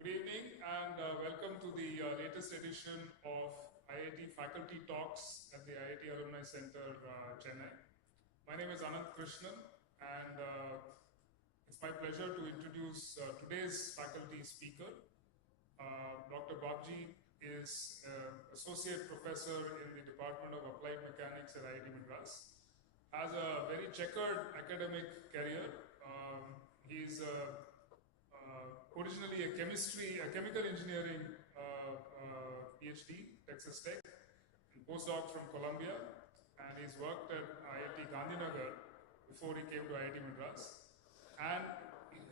Good evening and welcome to the latest edition of IIT Faculty Talks at the IIT Alumni Center, Chennai. My name is Anant Krishnan and it's my pleasure to introduce today's faculty speaker. Dr. Babji is Associate Professor in the Department of Applied Mechanics at IIT Madras. Has a very checkered academic career. He's originally a chemical engineering PhD, Texas Tech, and postdoc from Columbia, and he's worked at IIT Gandhinagar before he came to IIT Madras. And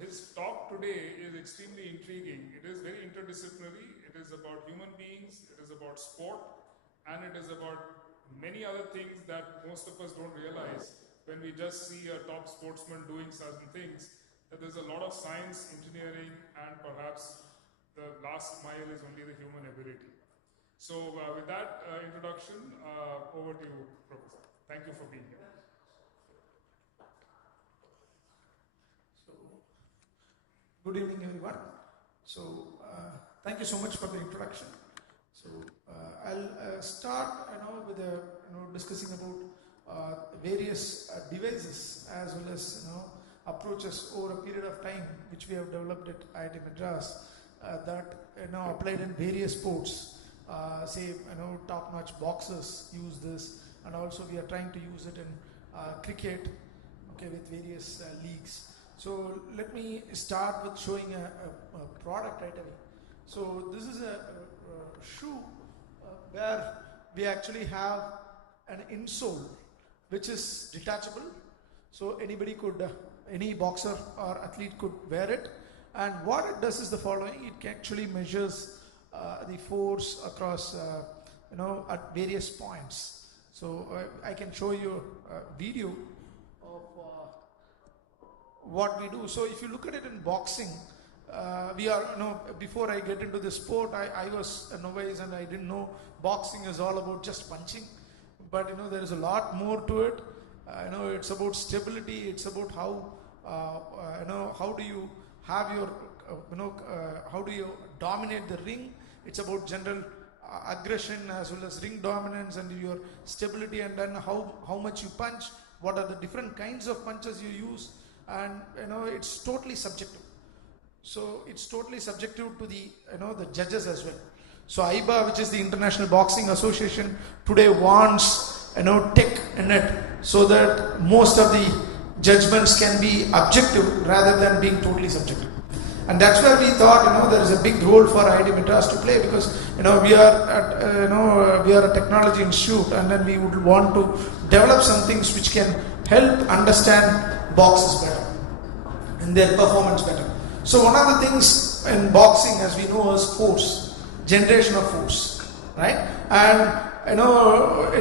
his talk today is extremely intriguing. It is very interdisciplinary. It is about human beings, it is about sport, and it is about many other things that most of us don't realize when we just see a top sportsman doing certain things, that there's a lot of science, engineering, and perhaps the last mile is only the human ability. So with that introduction, over to you, Professor. Thank you for being here. So, good evening, everyone. So, thank you so much for the introduction. So, I'll start, with discussing about various devices as well as approaches over a period of time which we have developed at IIT Madras that applied in various sports. Say top-notch boxers use this, and also we are trying to use it in cricket, with various leagues. So let me start with showing a product right away. So this is a shoe where we actually have an insole which is detachable. So any boxer or athlete could wear it, and what it does is the following: it actually measures the force across at various points. So I can show you a video of what we do. So if you look at it in boxing, we are before I get into the sport, I was a novice and I didn't know boxing is all about just punching, but there is a lot more to it. It's about stability. It's about how how do you have your how do you dominate the ring. It's about general aggression as well as ring dominance and your stability, and then how much you punch, what are the different kinds of punches you use, and it's totally subjective. So it's totally subjective to the the judges as well. So IBA, which is the International Boxing Association, today wants tech in it so that most of the judgments can be objective rather than being totally subjective. And that's where we thought there is a big role for IIT Madras to play, because we are a technology institute, and then we would want to develop some things which can help understand boxers better and their performance better. So one of the things in boxing, as we know, is force, generation of force, right? And in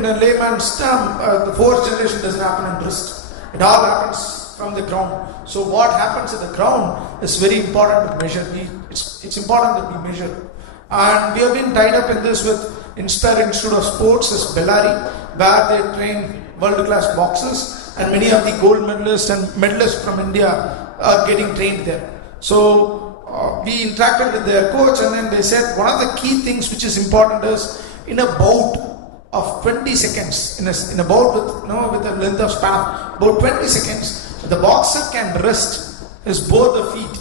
a layman's term, the force generation doesn't happen in wrist. It all happens from the ground. So what happens at the ground is very important to measure. It's important that we measure. And we have been tied up in this with Inspire Institute of Sports, as Bellary, where they train world-class boxers, and many of the gold medalists and medalists from India are getting trained there. So we interacted with their coach, and then they said one of the key things which is important is in a bout of 20 seconds, in a bout with a length of span about 20 seconds, the boxer can rest his both the feet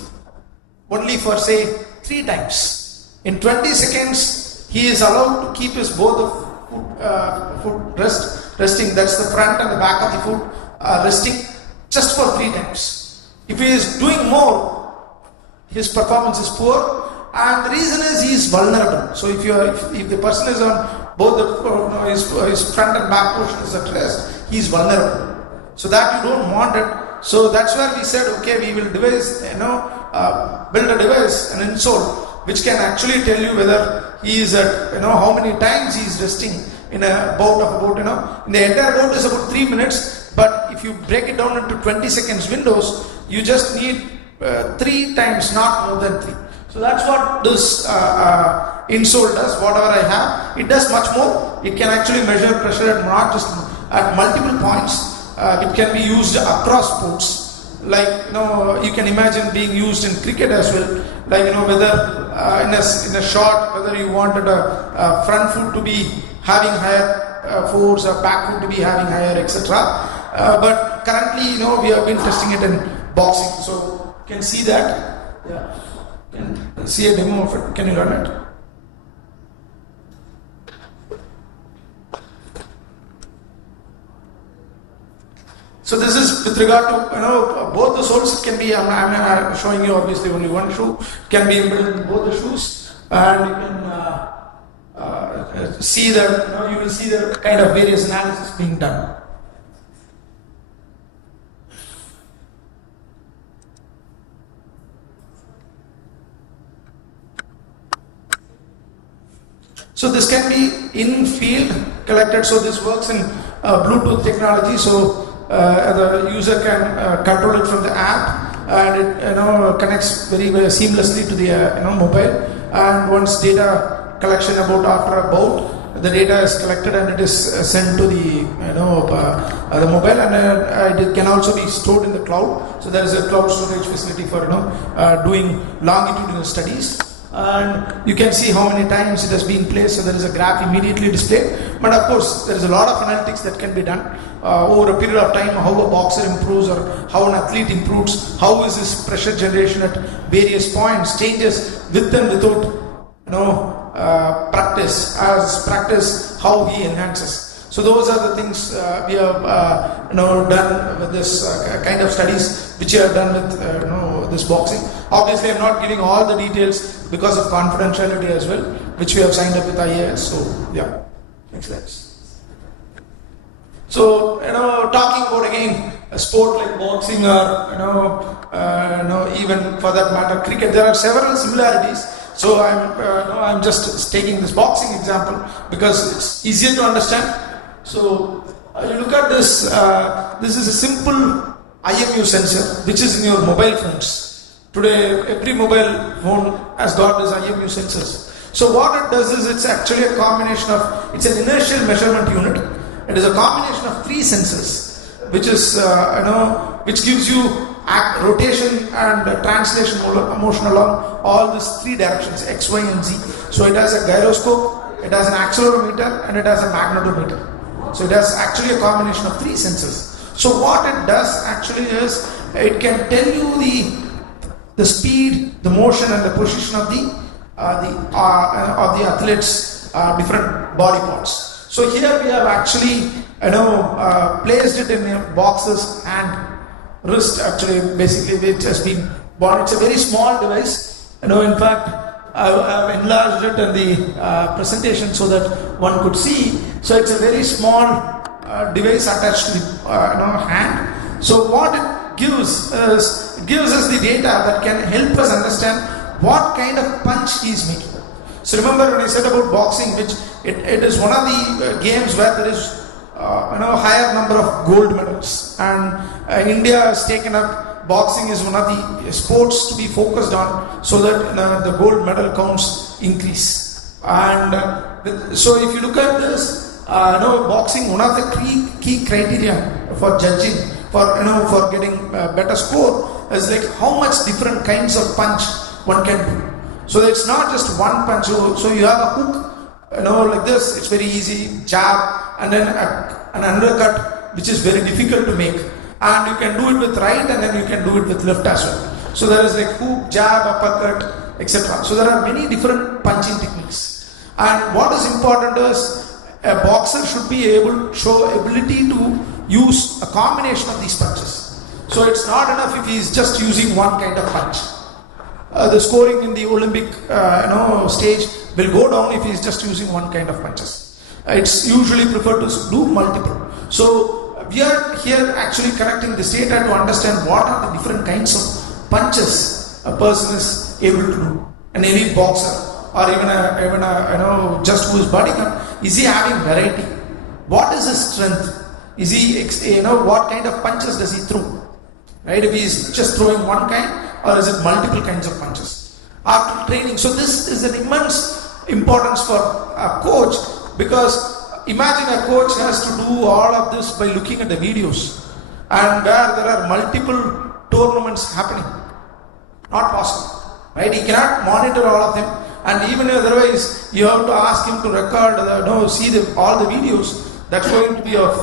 only for say 3 times. In 20 seconds, he is allowed to keep his both the foot resting. That's the front and the back of the foot resting just for 3 times. If he is doing more, his performance is poor, and the reason is he is vulnerable. So if the person is on both his front and back portion is at rest, he is vulnerable. So that you don't want it. So that's where we said, okay, we will devise, build a device, an insole, which can actually tell you whether he is at, how many times he is resting in a bout of about, in the entire bout is about 3 minutes, but if you break it down into 20 seconds windows, you just need 3 times, not more than 3. So that's what this insole does. Whatever I have, it does much more. It can actually measure pressure at not just at multiple points. It can be used across sports. like you can imagine being used in cricket as well, like whether in a shot, whether you wanted a front foot to be having higher force or back foot to be having higher, etc. But currently we have been testing it in boxing, so you can see that. Yeah, can see a demo of it. Can you run it? So this is with regard to both the soles. It can be, I'm showing you obviously only one shoe, can be built in both the shoes, and you can see that you will see the kind of various analysis being done. So this can be in field collected. So this works in Bluetooth technology. So the user can control it from the app, and it connects very, very seamlessly to the mobile. And once data collection after a bout, the data is collected and it is sent to the the mobile, and it can also be stored in the cloud. So there is a cloud storage facility for doing longitudinal studies. And you can see how many times it has been placed, so there is a graph immediately displayed. But of course, there is a lot of analytics that can be done over a period of time, how a boxer improves or how an athlete improves, how is his pressure generation at various points, changes with and without practice, as practice, how he enhances. So those are the things we have done with this kind of studies which we have done with this boxing. Obviously, I'm not giving all the details because of confidentiality as well, which we have signed up with IIS. So yeah, next slide. So talking about again a sport like boxing or even for that matter cricket, there are several similarities. So I'm just taking this boxing example because it's easier to understand. So you look at this. This is a simple IMU sensor which is in your mobile phones. Today, every mobile phone has got this IMU sensors. So what it does is it's actually a combination of, it's an inertial measurement unit. It is a combination of three sensors, which is which gives you rotation and translation motion along all these three directions, X, Y, and Z. So it has a gyroscope, it has an accelerometer, and it has a magnetometer. So it has actually a combination of three sensors. So what it does actually is it can tell you the speed, the motion, and the position of the athlete's different body parts. So here we have actually placed it in a boxer's hand, wrist actually, basically which has been born. It's a very small device. In fact, I've enlarged it in the presentation so that one could see. So it's a very small device attached to the hand. So what it gives is, it gives us the data that can help us understand what kind of punch he is making. So remember when I said about boxing, which it is one of the games where there is higher number of gold medals, and India has taken up boxing is one of the sports to be focused on, so that the gold medal counts increase. And so if you look at this, boxing, one of the key criteria for judging for getting a better score is like how much different kinds of punch one can do. So it's not just one punch. So you have a hook, like this, it's very easy, jab, and then an undercut, which is very difficult to make. And you can do it with right, and then you can do it with left as well. So there is like hook, jab, uppercut, etc. So there are many different punching techniques. And what is important is a boxer should be able to show ability to use a combination of these punches. So it's not enough if he is just using one kind of punch. The scoring in the Olympic stage will go down if he is just using one kind of punches. It's usually preferred to do multiple. So we are here actually connecting this data to understand what are the different kinds of punches a person is able to do. An elite boxer or even a just who is budding up, is he having variety? What is his strength? Is he what kind of punches does he throw? Right? If he is just throwing one kind, or is it multiple kinds of punches? After training, so this is an immense importance for a coach, because imagine a coach has to do all of this by looking at the videos, and where there are multiple tournaments happening. Not possible, right? He cannot monitor all of them, and even otherwise, you have to ask him to record, all the videos. That's going to be of,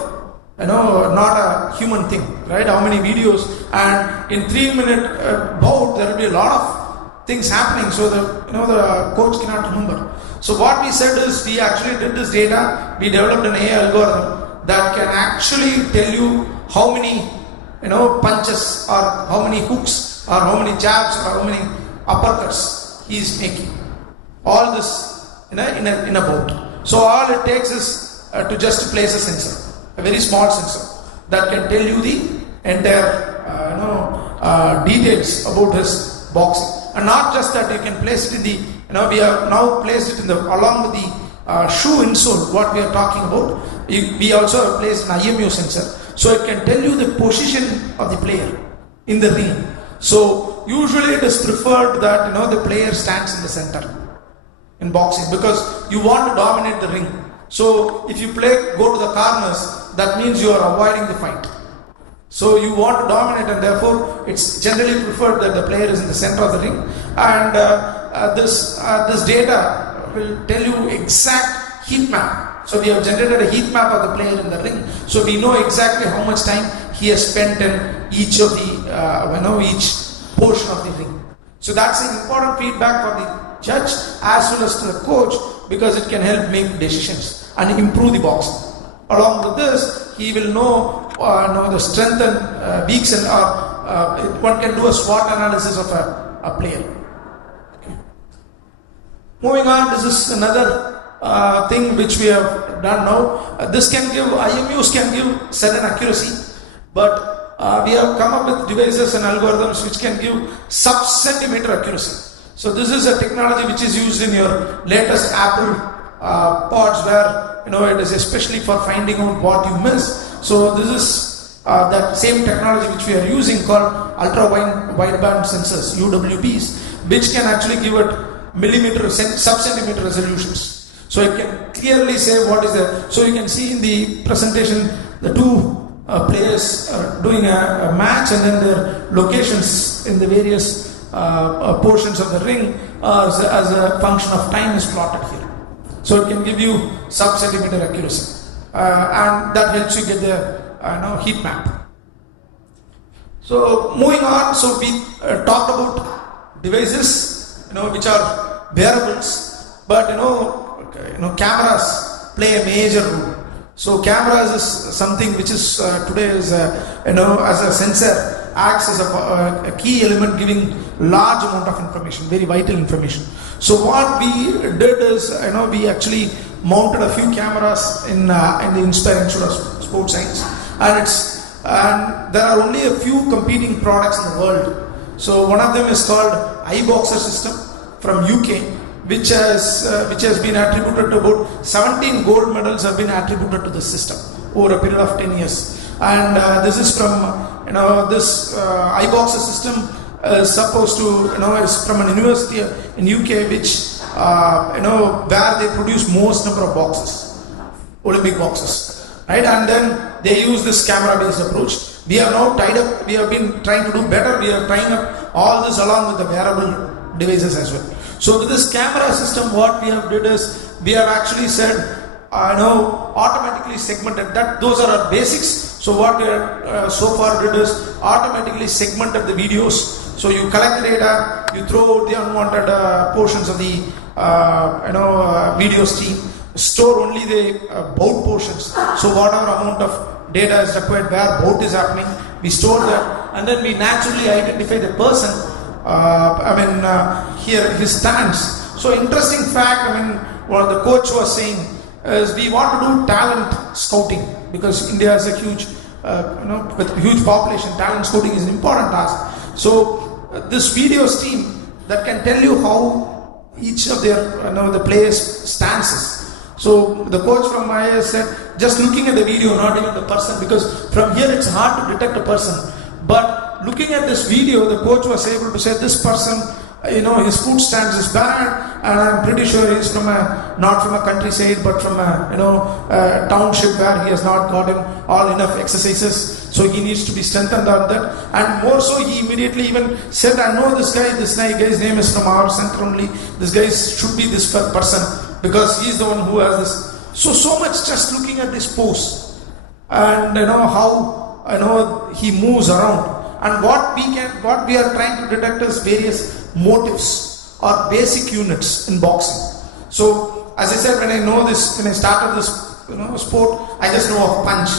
not a human thing, right? How many videos, and in 3-minute bout, there will be a lot of things happening. So the coach cannot remember. So what we said is, we actually did this data. We developed an AI algorithm that can actually tell you how many, punches, or how many hooks, or how many jabs, or how many uppercuts he is making. All this in a boat. So all it takes is to just place a sensor, a very small sensor that can tell you the entire details about his boxing. And not just that, you can place it in the, we have now placed it in the, along with the shoe insole, what we are talking about. We also have placed an IMU sensor, so it can tell you the position of the player in the ring. So usually it is preferred that the player stands in the center in boxing, because you want to dominate the ring. So if you go to the corners, that means you are avoiding the fight. So you want to dominate, and therefore it's generally preferred that the player is in the center of the ring. And this data will tell you exact heat map. So we have generated a heat map of the player in the ring. So we know exactly how much time he has spent in each of the, each portion of the ring. So that's an important feedback for the judge as well as to the coach, because it can help make decisions and improve the boxing. Along with this, he will know the strength and weaks, and one can do a SWOT analysis of a player. Okay. Moving on, this is another thing which we have done now. This can give, IMUs can give certain accuracy, but we have come up with devices and algorithms which can give sub-centimeter accuracy. So this is a technology which is used in your latest Apple pods, where it is especially for finding out what you miss. So this is that same technology which we are using, called ultra wideband sensors, UWBs, which can actually give it millimeter, sub-centimeter resolutions. So it can clearly say what is there. So you can see in the presentation the two players doing a match, and then their locations in the various portions of the ring as a function of time is plotted here. So it can give you sub-centimeter accuracy, and that helps you get the heat map. So moving on, so we talked about devices, which are wearables, but cameras play a major role. So cameras is something which is today is as a sensor, acts as a key element, giving large amount of information, very vital information. So what we did is, we actually mounted a few cameras in the Inspire Institute of Sports Science, and there are only a few competing products in the world. So one of them is called iBoxer system from UK, which has been attributed to about 17 gold medals have been attributed to this system over a period of 10 years. And this is from this iBoxer system is supposed to is from an university in UK, which where they produce most number of boxes, Olympic boxes, right? And then they use this camera-based approach. We have now tied up. We have been trying to do better. We are tying up all this along with the wearable devices as well. So with this camera system, what we have did is, we have actually said, automatically segmented that. Those are our basics. So what we have so far did is automatically segmented the videos. So you collect the data, you throw out the unwanted portions of the video stream, store only the bout portions. So whatever amount of data is required where bout is happening, we store that, and then we naturally identify the person. Here his stance. So interesting fact, what the coach was saying is, we want to do talent scouting, because India has a huge, with a huge population, talent scouting is an important task. So this video stream that can tell you how each of their, the players' stances. So the coach from IIS said, just looking at the video, not even the person, because from here it's hard to detect a person. But looking at this video, the coach was able to say, this person, his foot stance is bad, and I'm pretty sure he's not from a countryside, but from a township where he has not gotten all enough exercises. So he needs to be strengthened on that. And more so, he immediately even said, I know this guy's name is from our center only. This guy should be this person because he's the one who has this. So much just looking at this pose and how he moves around. And what we are trying to detect is various motives or basic units in boxing. So as I said, when I started this sport, I just know of punch.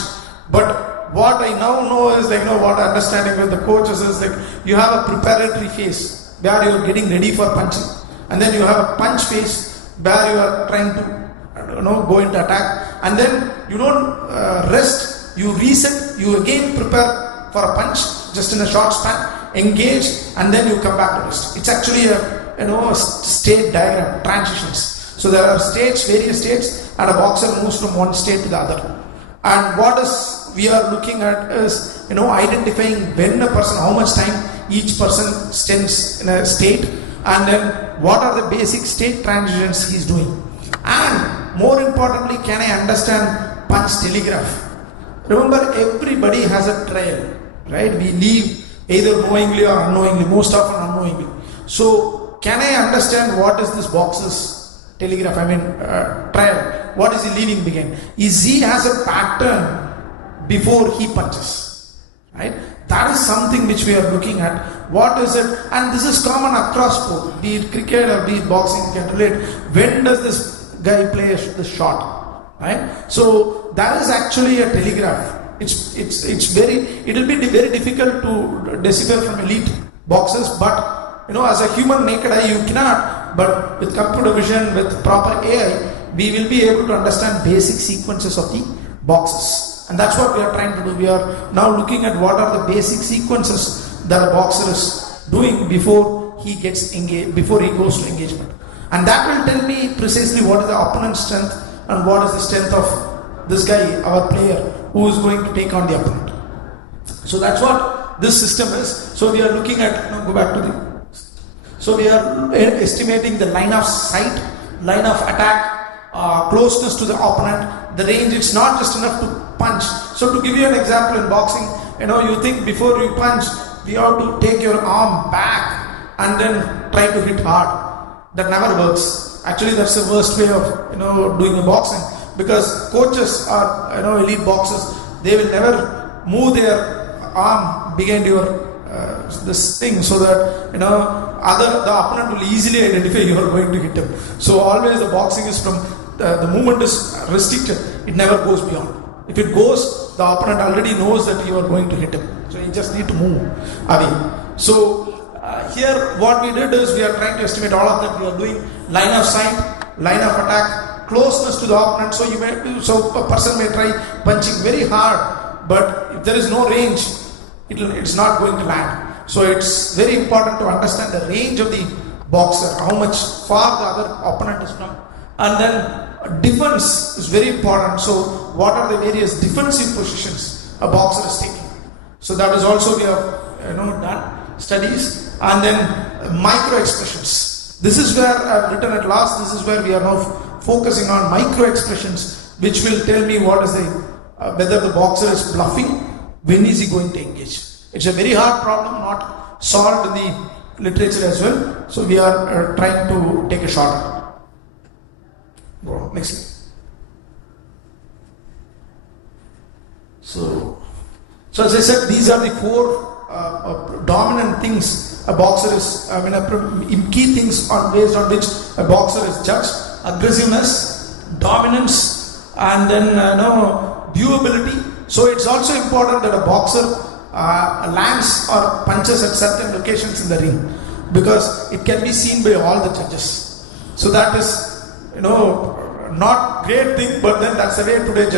But what I now know is what understanding with the coaches is you have a preparatory phase where you are getting ready for punching, and then you have a punch phase where you are trying to go into attack, and then you don't rest, you reset, you again prepare for a punch just in a short span, engage, and then you come back to rest. It's actually a state diagram, transitions. So there are various states, and a boxer moves from one state to the other. And what we are looking at is identifying when a person, how much time each person spends in a state, and then what are the basic state transitions he's doing. And more importantly, can I understand punch telegraph? Remember, everybody has a trail, right? We leave either knowingly or unknowingly, most often unknowingly. So can I understand what is this boxer's telegraph, trail? What is he leaving behind? Is he has a pattern before he punches, right? That is something which we are looking at. What is it? And this is common across sport, be it cricket or be it boxing, you can relate. When does this guy play the shot, right? So that is actually a telegraph. It will be very difficult to decipher from elite boxers, but as a human naked eye you cannot. But with computer vision, with proper AI, we will be able to understand basic sequences of the boxes, and that's what we are trying to do. We are now looking at what are the basic sequences that a boxer is doing before he gets engaged, before he goes to engagement, and that will tell me precisely what is the opponent's strength and what is the strength of this guy, our player, who is going to take on the opponent. So that's what this system is. So we are looking at, so we are estimating the line of sight, line of attack, closeness to the opponent, the range. It's not just enough to punch. So to give you an example, in boxing, you think before you punch, you have to take your arm back and then try to hit hard. That never works. Actually, that's the worst way of doing a boxing, because coaches or elite boxers, they will never move their arm behind your this thing, so that the opponent will easily identify you are going to hit him. So always the boxing is from the movement is restricted, it never goes beyond. If it goes, the opponent already knows that you are going to hit him, so you just need to move away. So here what we did is we are trying to estimate all of that. We are doing line of sight, line of attack, closeness to the opponent. So a person may try punching very hard, but if there is no range, it's not going to land. So it's very important to understand the range of the boxer, how much far the other opponent is from. And then defense is very important. So what are the various defensive positions a boxer is taking? So that is also we have done studies. And then micro expressions. This is where I've written at last. This is where we are now focusing on micro expressions, which will tell me what is whether the boxer is bluffing, when is he going to engage. It's a very hard problem, not solved in the literature as well. So we are trying to take a shot at it. Go next slide. So as I said, these are the four dominant things a boxer is, key things based on which a boxer is judged: aggressiveness, dominance, and then viewability. So it's also important that a boxer lands or punches at certain locations in the ring, because it can be seen by all the judges. So that is not great thing, but then that's the way today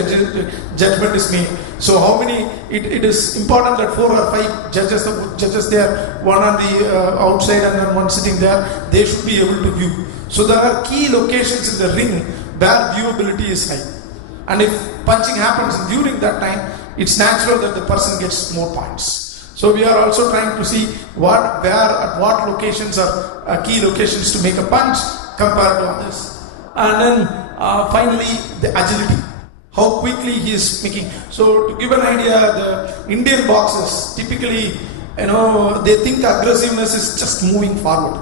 judgment is made. So how many, it is important that 4 or 5 judges there, one on the outside and then one sitting there, they should be able to view. So there are key locations in the ring where viewability is high, and if punching happens during that time, it's natural that the person gets more points. So we are also trying to see at what locations are key locations to make a punch, compared to others. And then finally the agility, how quickly he is making. So to give an idea, the Indian boxers typically, they think aggressiveness is just moving forward.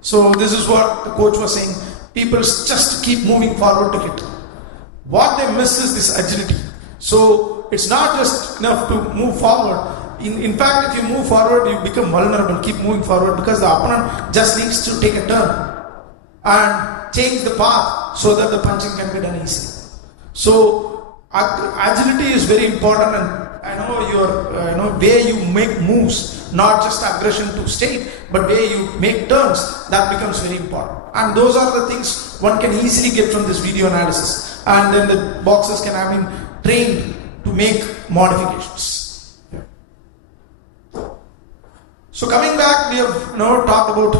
So this is what the coach was saying. People just keep moving forward to hit. What they miss is this agility. So it's not just enough to move forward. In fact, if you move forward, you become vulnerable. Keep moving forward because the opponent just needs to take a turn and change the path so that the punching can be done easily. So agility is very important, and I know your where you make moves, not just aggression to state, but where you make turns, that becomes very important. And those are the things one can easily get from this video analysis. And then the boxers can have been trained to make modifications. Yeah. So coming back, we have talked about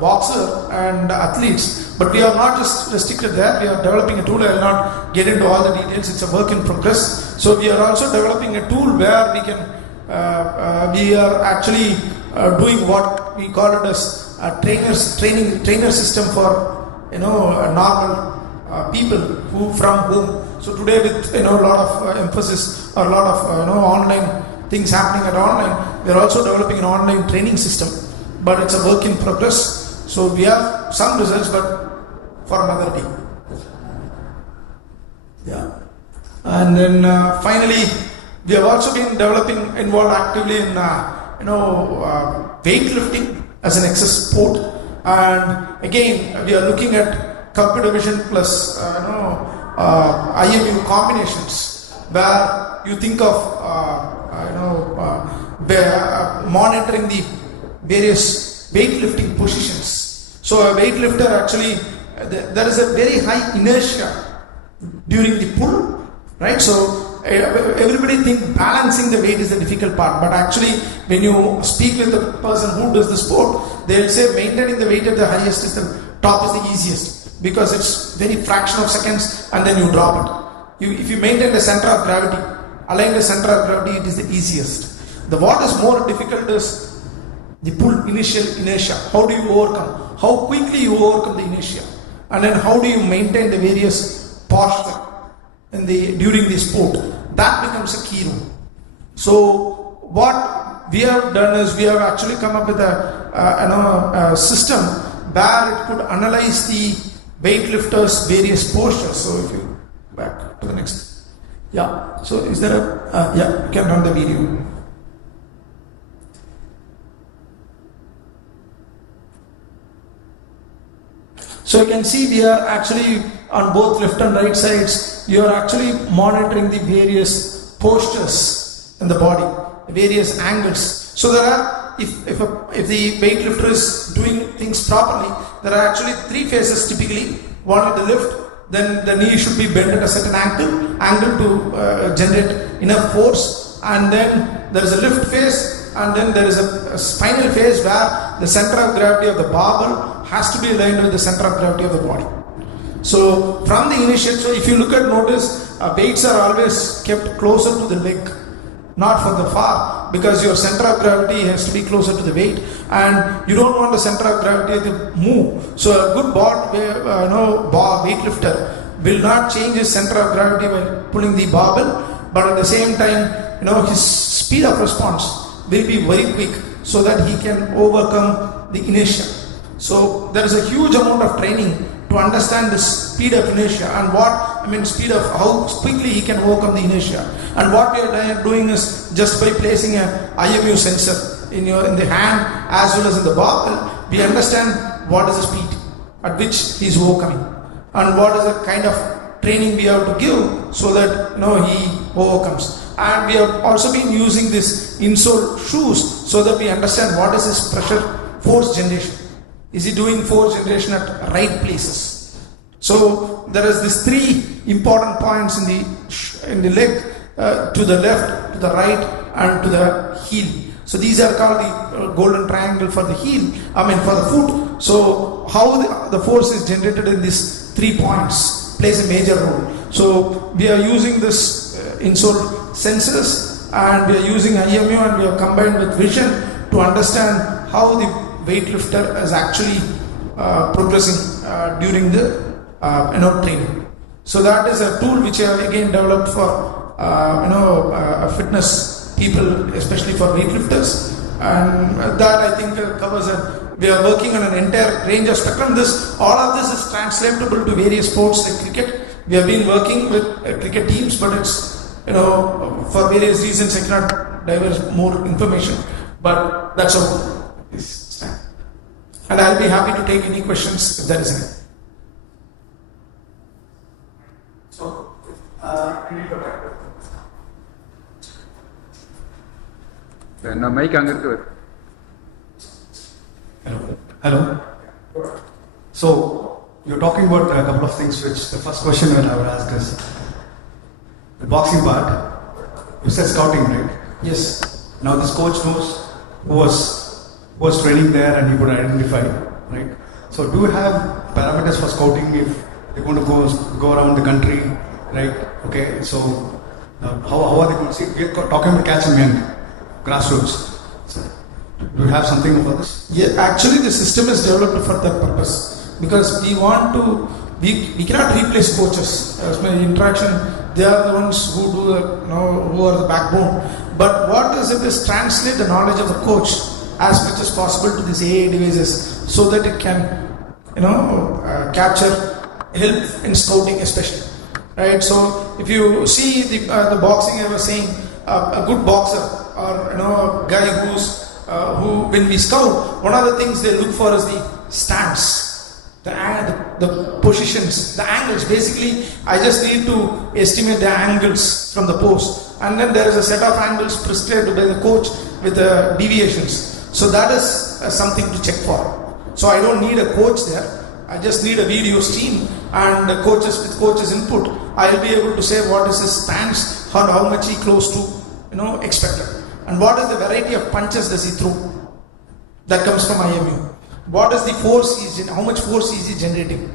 boxer and athletes, but we are not just restricted there. We are developing a tool. I will not get into all the details. It's a work in progress. So we are also developing a tool where we can we are actually doing what we call it as a trainer system for normal people who from home. So today with a lot of emphasis or a lot of online things happening at online, we are also developing an online training system, but it's a work in progress. So we have some results, but for another day. Yeah. And then finally, we have also been involved actively in weightlifting as an excess sport. And again, we are looking at computer vision plus IMU combinations, where you think of monitoring the various weightlifting positions. So a weightlifter actually, there is a very high inertia during the pull, right? So everybody think balancing the weight is the difficult part, but actually when you speak with the person who does the sport, they'll say maintaining the weight at the highest is the top is the easiest, because it's very fraction of seconds and then you drop it. If you maintain the center of gravity, align the center of gravity, it is the easiest. What is more difficult is the pull initial inertia. How do you overcome? How quickly you overcome the inertia, and then how do you maintain the various posture during the sport? That becomes a key role. So what we have done is we have actually come up with a system where it could analyze the weightlifters' various postures. So if you back to the next, yeah. So is there you can run the video. So you can see we are actually on both left and right sides, you are actually monitoring the various postures in the body, various angles. So there are, if the weightlifter is doing things properly, there are actually three phases typically. One at the lift, then the knee should be bent at a certain angle to generate enough force, and then there is a lift phase, and then there is a final phase where the center of gravity of the barbell has to be aligned with the center of gravity of the body. So from the initial, so if you notice weights are always kept closer to the leg, not from the far, because your center of gravity has to be closer to the weight, and you don't want the center of gravity to move. So a good weightlifter will not change his center of gravity while pulling the barbell, but at the same time, his speed of response will be very quick, so that he can overcome the inertia. So there is a huge amount of training to understand the speed of inertia and speed of how quickly he can overcome the inertia. And what we are doing is just by placing an IMU sensor in the hand as well as in the barbell, we understand what is the speed at which he is overcoming, and what is the kind of training we have to give so that he overcomes. And we have also been using this insole shoes so that we understand what is his pressure force generation. Is he doing force generation at right places? So there is these three important points in the leg, to the left, to the right, and to the heel. So these are called the golden triangle for the heel. For the foot. So how the force is generated in these 3 points plays a major role. So we are using this insole sensors, and we are using IMU, and we are combined with vision to understand how the weightlifter is actually progressing during the training. So that is a tool which I have again developed for fitness people, especially for weightlifters, and that I think covers it. We are working on an entire range of spectrum. All of this is translatable to various sports like cricket. We have been working with cricket teams, but it's for various reasons I cannot diverge more information. But that's all. And I'll be happy to take any questions if there is any. So, mic hello. So, you're talking about a couple of things which the first question when I would ask is the boxing part. You said scouting, right? Yes. Now this coach knows who was training there and he could identify, right? So do you have parameters for scouting if they're going to go around the country, right? Okay, so how are they going to see? We're talking about catch and young, grassroots. So, do you have something for this? Yeah, actually the system is developed for that purpose because we cannot replace coaches. As my interaction, they are the ones who do who are the backbone. But what is it is translate the knowledge of the coach as much as possible to these AI devices so that it can capture help in scouting especially, right? So if you see the boxing, I was saying a good boxer or a guy who when we scout, one of the things they look for is the stance, the positions, the angles. Basically, I just need to estimate the angles from the post, and then there is a set of angles prescribed by the coach with the deviations. So that is something to check for. So I don't need a coach there. I just need a video stream and with coach's input, I'll be able to say what is his stance or how much he close to expected, and what is the variety of punches does he throw. That comes from IMU. What is the force how much force is he generating?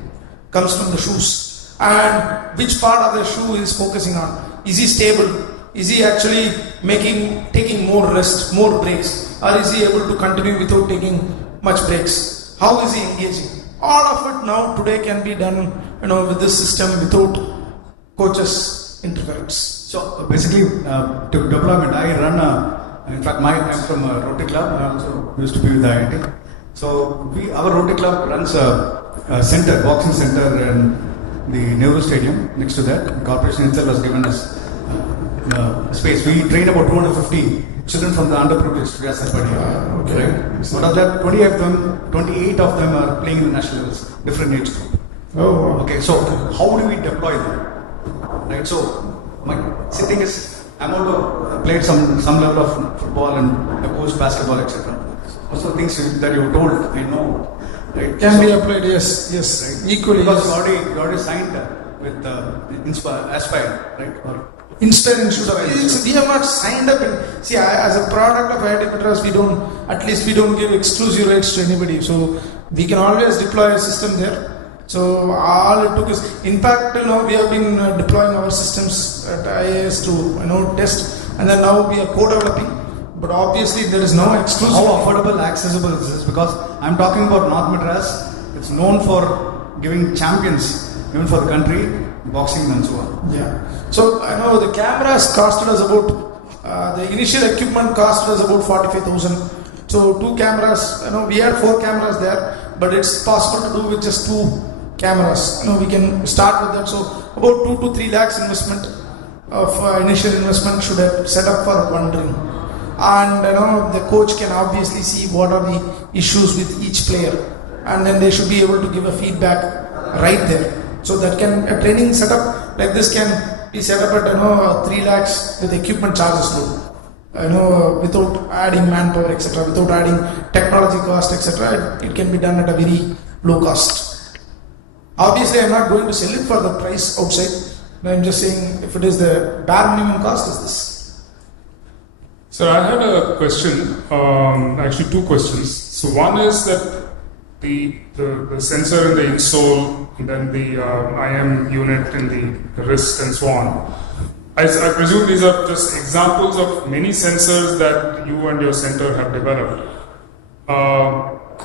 Comes from the shoes. And which part of the shoe is focusing on? Is he stable? Is he actually taking more rest, more breaks? Or is he able to continue without taking much breaks? How is he engaging? All of it now today can be done with this system without coaches' interference. So basically, to deployment, I run in fact, I'm from a Rotary Club. I also used to be with the IIT. So our Rotary Club runs a center, boxing center in the Nehru Stadium. Next to that, the corporation itself has given us space. We train about 250 children from the underprivileged Okay. Right? Out of that, 28 of them are playing in the national levels, different age group. Oh. Okay, so how do we deploy them? Right, so my thing is, I'm going to play some level of football and coach basketball, etc. Also things that you told, I know, right? Can be applied, yes, right? Equally. Because you already signed with Aspire, right? Or Inspire Institute. We have not signed up. As a product of IIT Madras, we don't give exclusive rights to anybody. So we can always deploy a system there. So all it took is, in fact, we have been deploying our systems at IIS to test, and then now we are co-developing. But obviously there is no exclusive. How affordable, accessible is this? Because I'm talking about North Madras. It's known for giving champions, even for the country, boxing and so on. Yeah. So I know the cameras costed us about the initial equipment costed us about 45,000. So 2 cameras. We had 4 cameras there, but it's possible to do with just 2 cameras. We can start with that. So about 2 to 3 lakhs investment of initial investment should have set up for one ring. And the coach can obviously see what are the issues with each player, and then they should be able to give a feedback right there. So that a training setup like this can be set up at 3 lakhs with equipment charges too. Without adding manpower, etc., without adding technology cost, etc. It can be done at a very low cost. Obviously, I'm not going to sell it for the price outside. I'm just saying if it is the bare minimum cost is this. So I had a question, actually 2 questions. So one is that the sensor in the insole, and then the IM unit in the wrist and so on. I presume these are just examples of many sensors that you and your center have developed.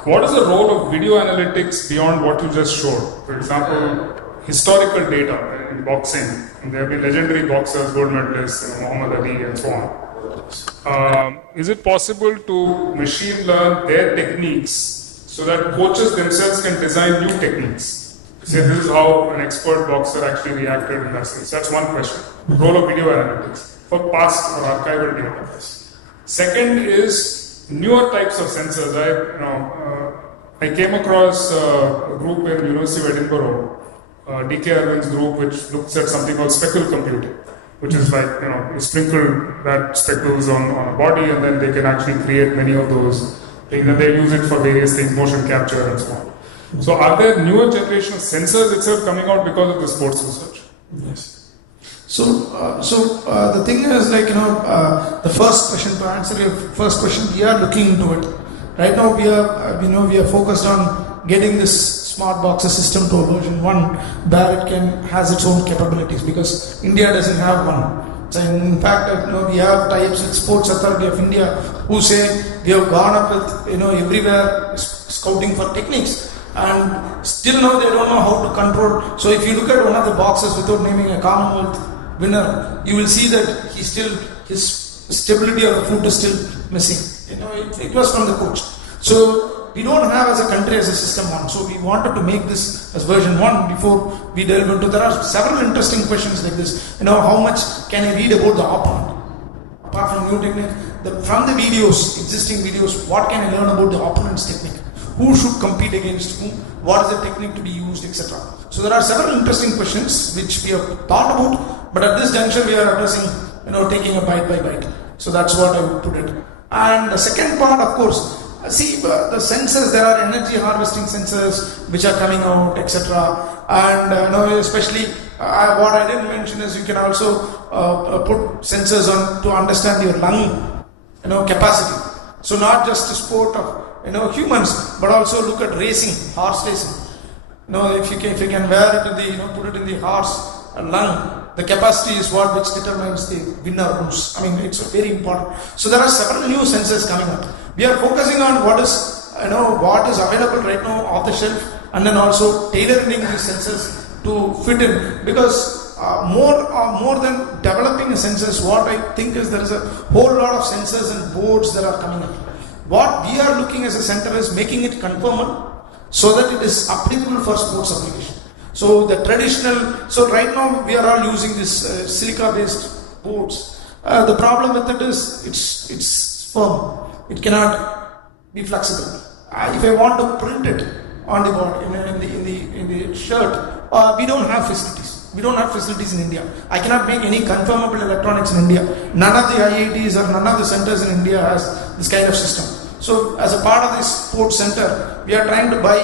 what is the role of video analytics beyond what you just showed? For example, historical data in boxing. There have been legendary boxers, gold medalists, Muhammad Ali, and so on. Is it possible to machine learn their techniques so that coaches themselves can design new techniques? Say this is how an expert boxer actually reacted in that sense. That's one question. Role of video analytics for past or archival data. Second is newer types of sensors. I came across a group in University of Edinburgh, D.K. Irwin's group, which looks at something called speckle computing, which is like, you sprinkle that speckles on a body and then they can actually create many of those things, and they use it for various things, motion capture and so on. So are there newer generation of sensors itself coming out because of the sports research? Yes. So the thing is, like, the first question, to answer your first question, we are looking into it. Right now we are focused on getting this smart boxer system to a version 1 where it has its own capabilities, because India doesn't have one. So in fact, we have tie-ups with Sports Authority of India who say we have gone up with everywhere scouting for techniques, and still now they don't know how to control. So if you look at one of the boxers, without naming a Commonwealth winner, you will see that his stability of the foot is still missing. It was from the coach. So we don't have as a country as a system 1. So we wanted to make this as version 1 before we delve into. There are several interesting questions like this. How much can I read about the opponent? Apart from new technique, from the videos, existing videos, what can I learn about the opponent's technique? Who should compete against whom? What is the technique to be used, etc. So there are several interesting questions which we have thought about, but at this juncture we are addressing, taking a bite by bite. So that's what I would put it. And the second part, of course, see the sensors. There are energy harvesting sensors which are coming out, etc. And especially what I didn't mention is you can also put sensors on to understand your lung, capacity. So not just a sport of humans, but also look at racing, horse racing. If you can wear it in the put it in the horse lung, the capacity is what which determines the winner who's. It's very important. So there are several new sensors coming up. We are focusing on what is available right now off the shelf, and then also tailoring these sensors to fit in, because more than developing a sensors, what I think is there is a whole lot of sensors and boards that are coming up. What we are looking as a center is making it conformal so that it is applicable for sports application. So the right now we are all using this silica based boards. The problem with it is it's firm. It cannot be flexible. If I want to print it on the board in the shirt, we don't have facilities. We don't have facilities in India. I cannot make any conformable electronics in India. None of the IITs or none of the centers in India has this kind of system. So as a part of this sports center, we are trying to buy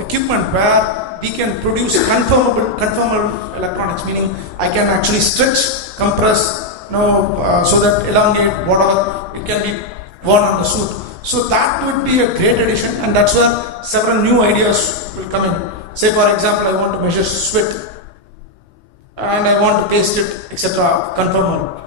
equipment where we can produce conformable electronics, meaning I can actually stretch, compress, so that elongate, whatever, it can be worn on the suit. So that would be a great addition, and that's where several new ideas will come in. Say for example, I want to measure sweat and I want to paste it, etc., conformal.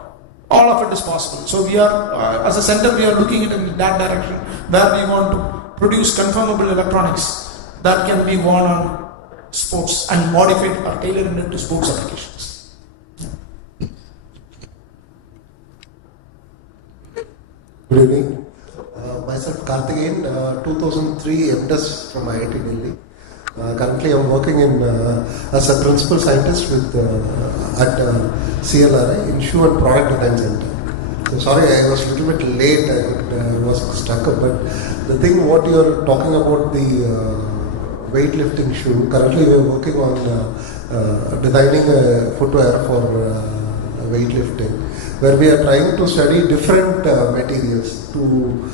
All of it is possible. So we are, as a center, we are looking at in that direction, where we want to produce conformable electronics that can be worn on sports and modified or tailored into sports applications. Good evening. Myself Karthikeyan, 2003 MDes from IIT Delhi. Currently I am working as a principal scientist at CLRI in Shoe and Product Design Center. So sorry, I was a little bit late, I was stuck up, but the thing what you are talking about, the weightlifting shoe, currently we are working on designing a footwear for weightlifting, where we are trying to study different materials to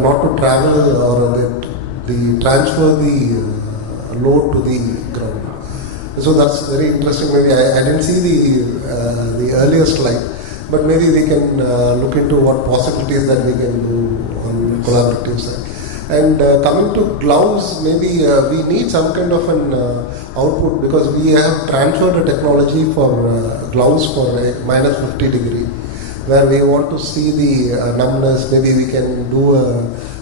not to travel or the transfer the load to the ground. So that's very interesting. Maybe I didn't see the earlier slide, but maybe we can look into what possibilities that we can do on collaborative side. And coming to gloves, maybe we need some kind of an output, because we have transferred a technology for gloves for minus 50 degree, where we want to see the numbness. Maybe we can do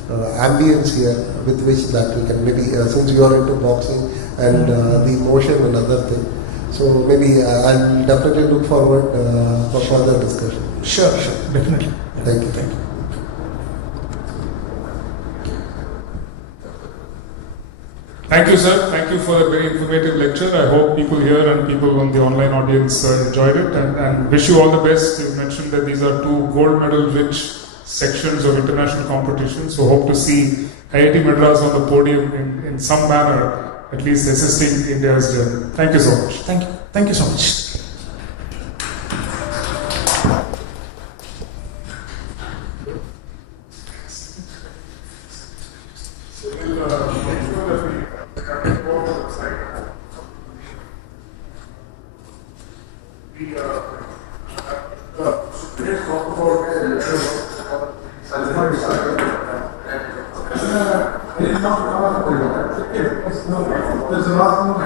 ambience here with which that we can maybe, since you are into boxing and the motion and other thing. So maybe I'll definitely look forward for further discussion. Sure, definitely. Thank you. Thank you. Thank you, sir. Thank you for a very informative lecture. I hope people here and people on the online audience enjoyed it, and wish you all the best. You mentioned that these are 2 gold medal rich sections of international competition, so hope to see IIT Madras on the podium in some manner, at least assisting India's journey. Thank you so much. Thank you. Thank you so much. There's a lot more.